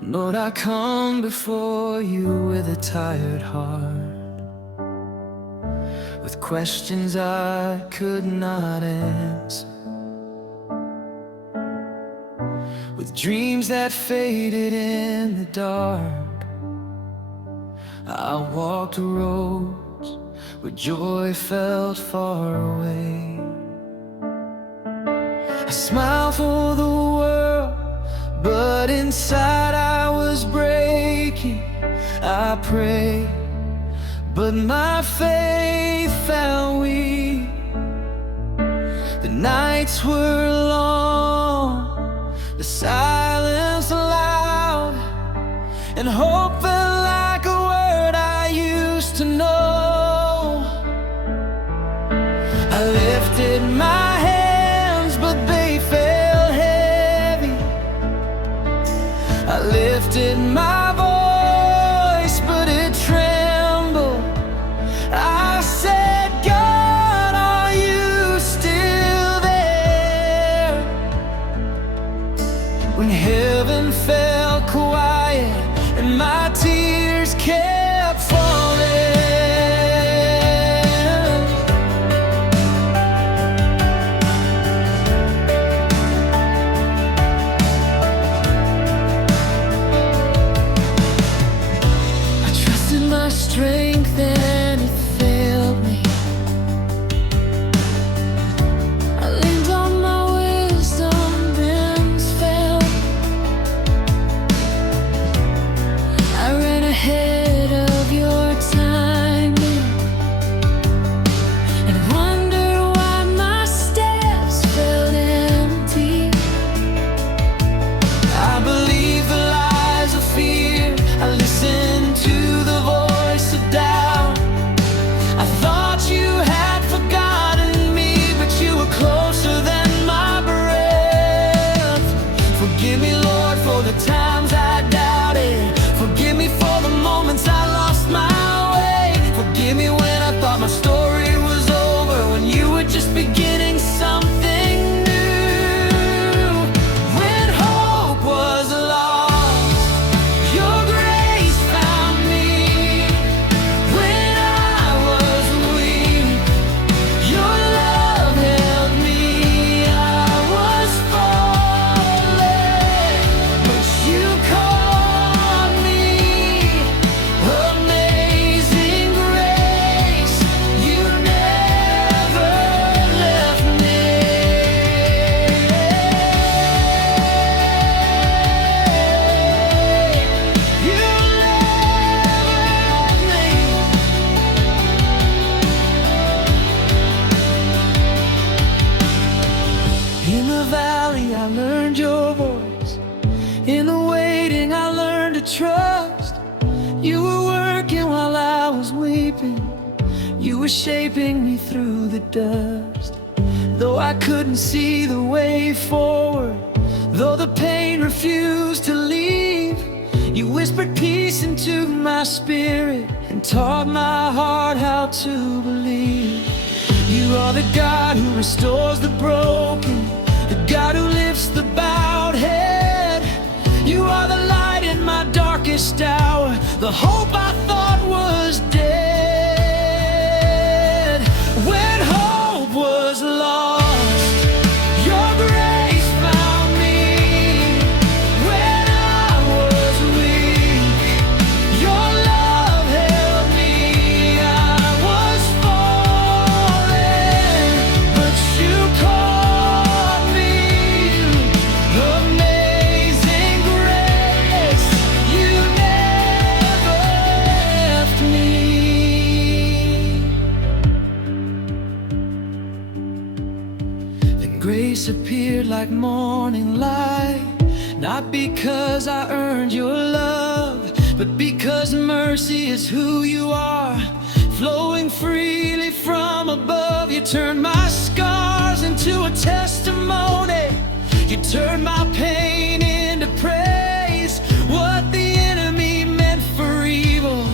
Lord, I come before you with a tired heart, with questions I could not answer, with dreams that faded in the dark. I walked the roads where joy felt far away. I smiled for the world, but inside I was breaking. I prayed, but my faith fell weak. The nights were long, the silence loud, and hope felt like a word I used to know. I lifted my hands, but they felt heavy. I lifted my voice, but it trembled. I said, God, are you still there? When heaven fell quiet and my tears kept falling, I trusted my strength and it failed me. I leaned on my wisdom, winds fell. I ran ahead of your timing and wonder why my steps felt empty. I believed the lies of fear, I listened to the voice of doubt. I thought you had forgotten me, but you were closer than my breath. Forgive me, Lord, for the times I doubted. Forgive me for the moments I lost my way. Forgive me when I thought my story was over, when you were just beginning something new. When hope was lost, your grace found me. When I was weak, your love held me. I was falling, but you caught me. Amazing grace, you never left me. You never left me. In the valley I learned your voice. In the waiting I learned to trust. You were working while I was weeping. You were shaping me through the dust. Though I couldn't see the way forward, though the pain refused to leave, you whispered peace into my spirit and taught my heart how to believe. You are the God who restores the broken, the God who lifts the bowed head. You are the light in my darkest hour, the hope I thought was dead. When hope was lost, your grace found me. When I was weak, your love held me. I was falling, but you caught me. Amazing grace, you never left me. Then grace appeared like morning light, not because I earned your love, but because mercy is who you are, flowing freely from above. You turned my scars into a testimony. You turned my pain into praise. What the enemy meant for evil,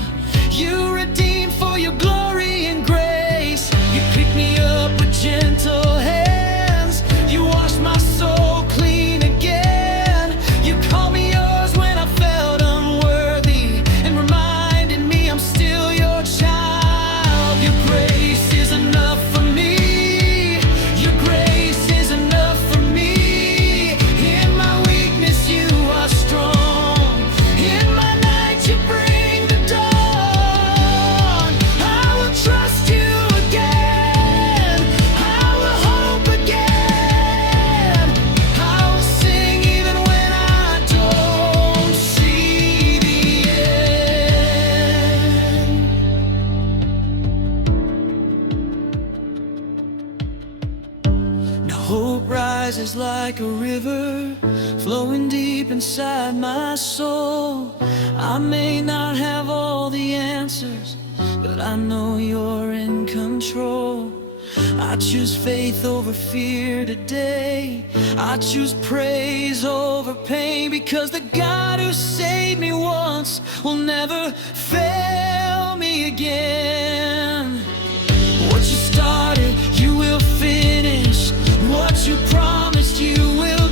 you redeemed for your glory and grace. You picked me up with gentle hands. You washed my soul clean again. You called me yours when I felt working deep inside my soul. I may not have all the answers, but I know you're in control. I choose faith over fear today. I choose praise over pain, because the God who saved me once will never fail me again. What you started, you will finish. What you promised, you will